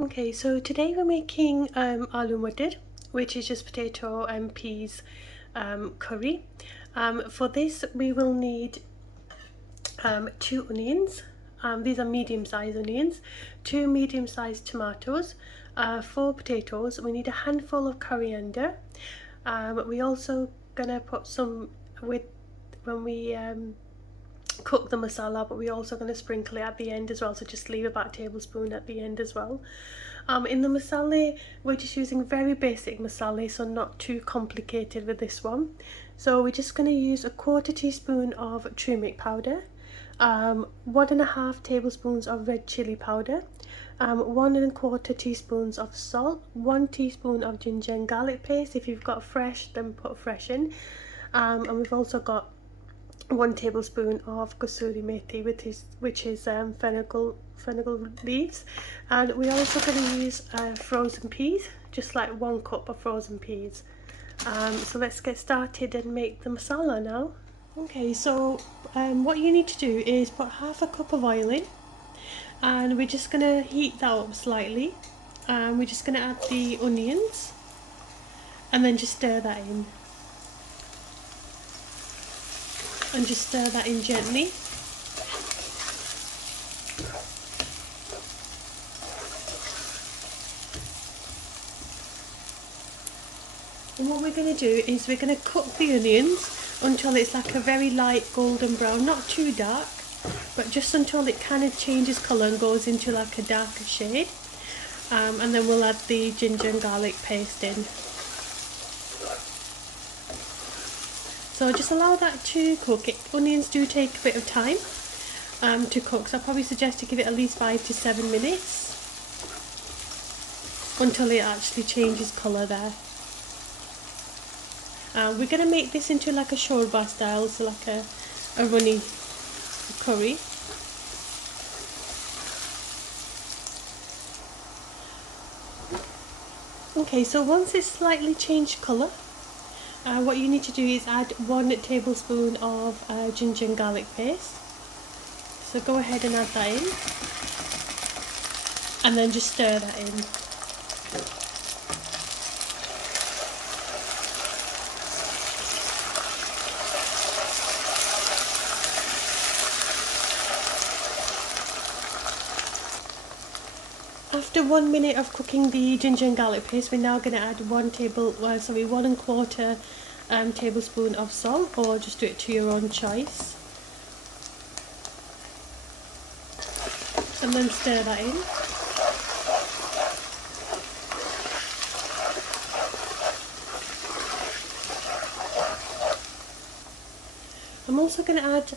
Okay, so today we're making aloo mutton, which is just potato and peas curry. For this we will need 2 onions. These are medium-sized onions, 2 medium-sized tomatoes, 4 potatoes. We need a handful of coriander. We also gonna put some with when we cook the masala, but we're also going to sprinkle it at the end as well, so just leave about a tablespoon at the end as well. In the masala, we're just using very basic masala, so not too complicated with this one. So we're just going to use a 1/4 teaspoon of turmeric powder, 1.5 tablespoons of red chili powder, 1 1/4 teaspoons of salt, 1 teaspoon of ginger and garlic paste. If you've got fresh, then put fresh in. And we've also got 1 tablespoon of kasuri methi, which is fenugreek leaves, and we're also going to use frozen peas, just like 1 cup of frozen peas. So let's get started and make the masala now. Okay, so what you need to do is put 1/2 cup of oil in, and we're just going to heat that up slightly. We're just going to add the onions and then just stir that in. And just stir that in gently. And what we're going to do is we're going to cook the onions until it's like a very light golden brown, not too dark, but just until it kind of changes colour and goes into like a darker shade. And then we'll add the ginger and garlic paste in. So just allow that to cook. Onions do take a bit of time to cook, so I probably suggest to give it at least 5 to 7 minutes until it actually changes colour there. We're going to make this into like a shorba style, so like a runny curry. Okay, so once it's slightly changed colour, what you need to do is add 1 tablespoon of ginger and garlic paste. So go ahead and add that in, and then just stir that in. After 1 minute of cooking the ginger and garlic paste, we're now going to add 1 1/4 tablespoon of salt, or just do it to your own choice. And then stir that in. I'm also going to add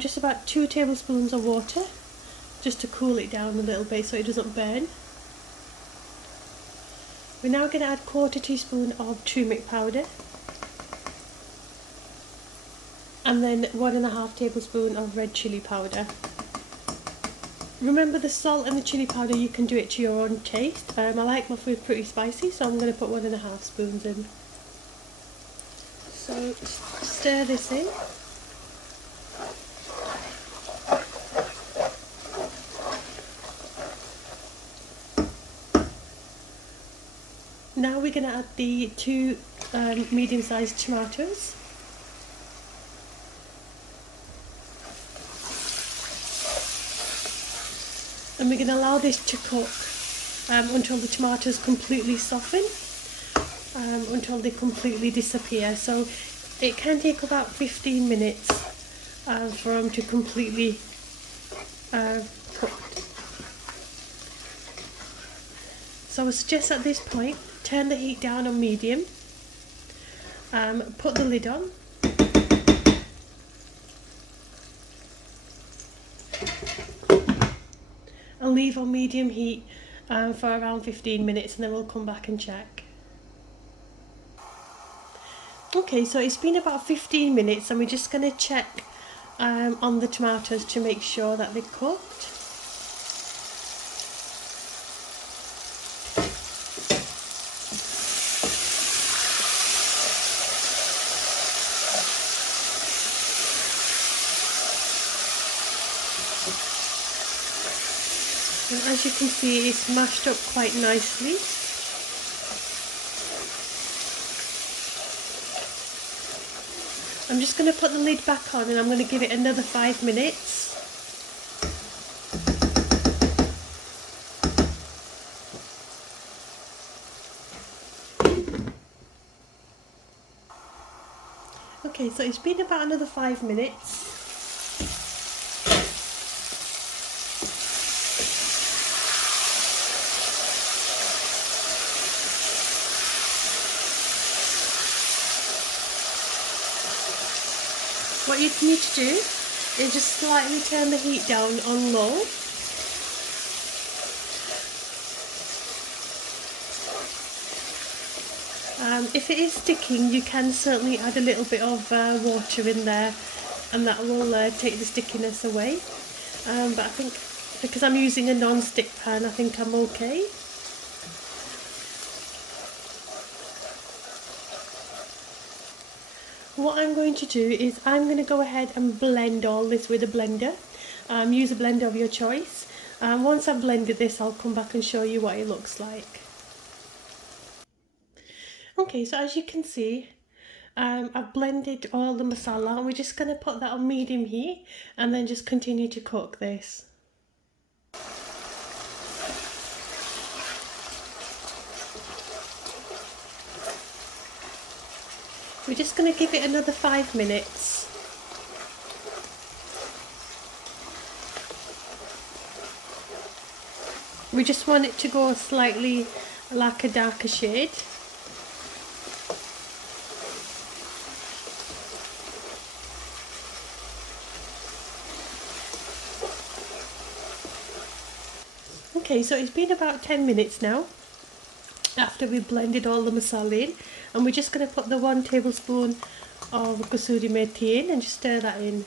just about 2 tablespoons of water, just to cool it down a little bit so it doesn't burn. We're now going to add 1/4 teaspoon of turmeric powder, and then 1.5 tablespoon of red chili powder. Remember, the salt and the chili powder, you can do it to your own taste. I like my food pretty spicy, so I'm going to put 1.5 spoons in. So stir this in. Now we're going to add the 2 medium-sized tomatoes. And we're going to allow this to cook until the tomatoes completely soften, until they completely disappear. So it can take about 15 minutes for them to completely cook. So I suggest at this point, turn the heat down on medium, put the lid on, and leave on medium heat for around 15 minutes, and then we'll come back and check. Okay, so it's been about 15 minutes, and we're just going to check on the tomatoes to make sure that they're cooked. And as you can see, it's mashed up quite nicely. I'm just going to put the lid back on and I'm going to give it another 5 minutes. Okay, so it's been about another 5 minutes. What you need to do is just slightly turn the heat down on low. If it is sticking, you can certainly add a little bit of water in there, and that will take the stickiness away. But I think because I'm using a non-stick pan, I think I'm okay. What I'm going to do is I'm going to go ahead and blend all this with a blender. Use a blender of your choice. Once I've blended this, I'll come back and show you what it looks like. Okay, so as you can see, I've blended all the masala, and we're just going to put that on medium heat and then just continue to cook this. We're just going to give it another 5 minutes. We just want it to go slightly like a darker shade. Okay, so it's been about 10 minutes now after we've blended all the masala in, and we're just going to put the 1 tablespoon of kasuri methi in and just stir that in.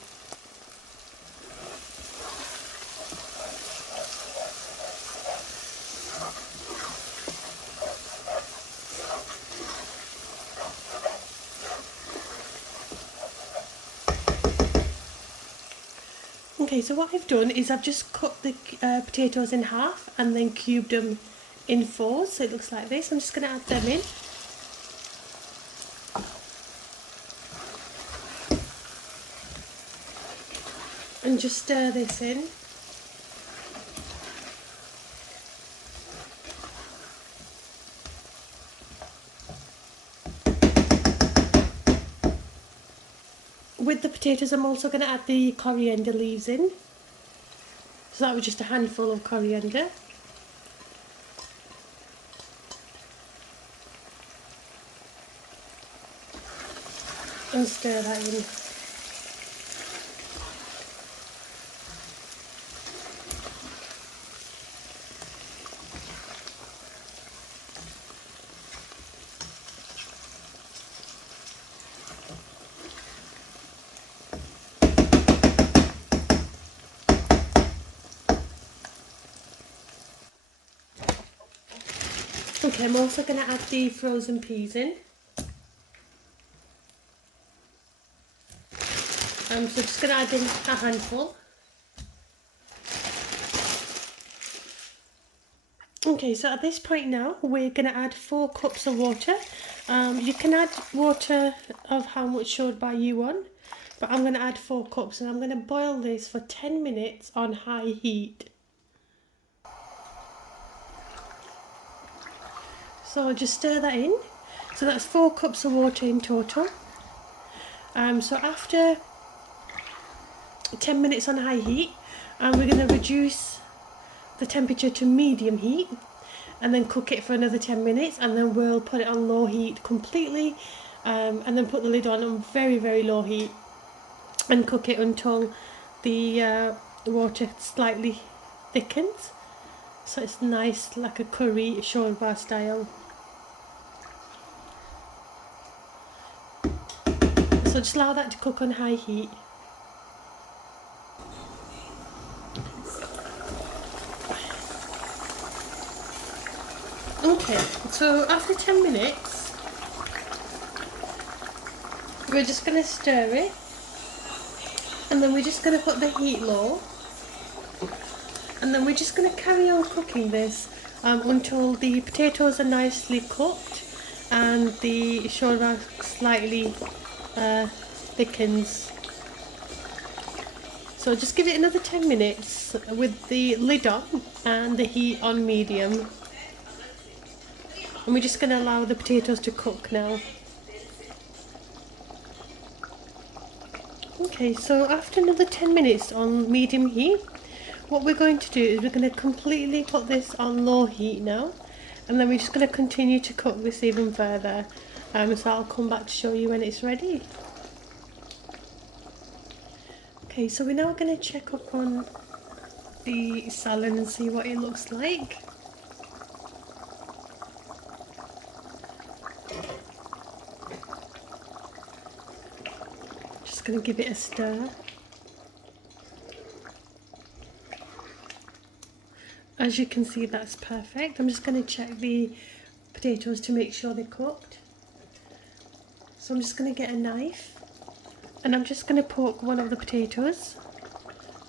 Okay, so what I've done is I've just cut the potatoes in half and then cubed them in 4, so it looks like this. I'm just going to add them in. And just stir this in. With the potatoes, I'm also going to add the coriander leaves in. So that was just a handful of coriander. And stir that in. Okay, I'm also going to add the frozen peas in. So just going to add in a handful. Okay, so at this point now, we're going to add 4 cups of water. You can add water of how much shortball you want, but I'm going to add 4 cups, and I'm going to boil this for 10 minutes on high heat. So just stir that in. So that's 4 cups of water in total. So after 10 minutes on high heat, we're going to reduce the temperature to medium heat and then cook it for another 10 minutes, and then we'll put it on low heat completely, and then put the lid on very, very low heat and cook it until the water slightly thickens, so it's nice like a curry shortball style. So just allow that to cook on high heat. Okay, so after 10 minutes, we're just going to stir it, and then we're just going to put the heat low, And then we're just going to carry on cooking this until the potatoes are nicely cooked and the shorak slightly thickens. So just give it another 10 minutes with the lid on and the heat on medium. And we're just going to allow the potatoes to cook now. Okay, so after another 10 minutes on medium heat, what we're going to do is we're going to completely put this on low heat now, and then we're just going to continue to cook this even further. So I'll come back to show you when it's ready. Okay, so we're now going to check up on the salad and see what it looks like. Just going to give it a stir. As you can see, that's perfect. I'm just going to check the potatoes to make sure they're cooked. So I'm just going to get a knife and I'm just going to poke one of the potatoes,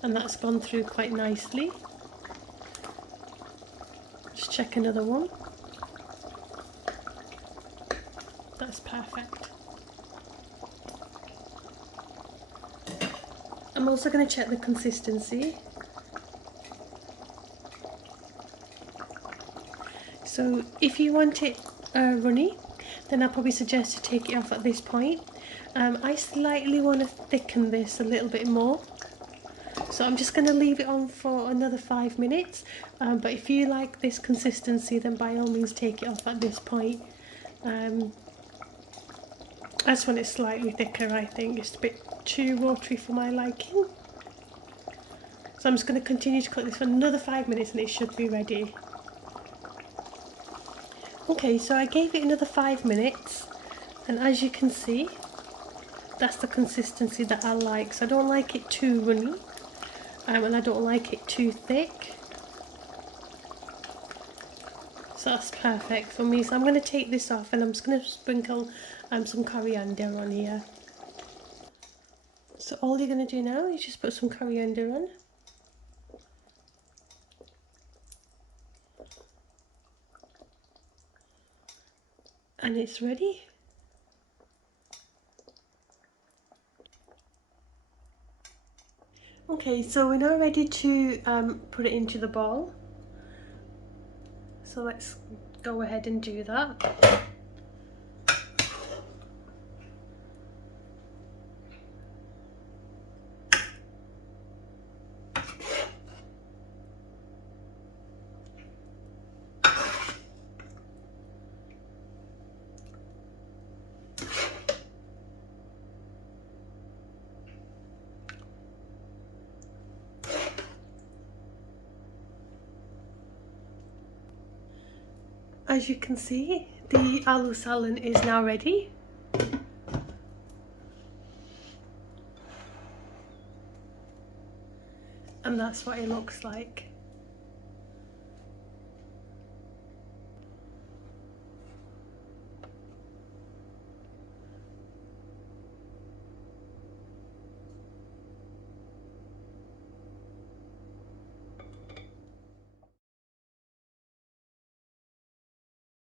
and that's gone through quite nicely. Just check another one. That's perfect. I'm also going to check the consistency. So if you want it runny, then I'll probably suggest to take it off at this point. I slightly want to thicken this a little bit more, so I'm just going to leave it on for another 5 minutes. But if you like this consistency, then by all means take it off at this point. I just want it slightly thicker. I think it's a bit too watery for my liking. So I'm just going to continue to cook this for another 5 minutes and it should be ready. Okay, so I gave it another 5 minutes, and as you can see, that's the consistency that I like. So I don't like it too runny, and I don't like it too thick. So that's perfect for me. So I'm going to take this off and I'm just going to sprinkle some coriander on here. So all you're going to do now is just put some coriander on. And it's ready. Okay, so we're now ready to put it into the bowl. So let's go ahead and do that. As you can see, the aloo salad is now ready. And that's what it looks like.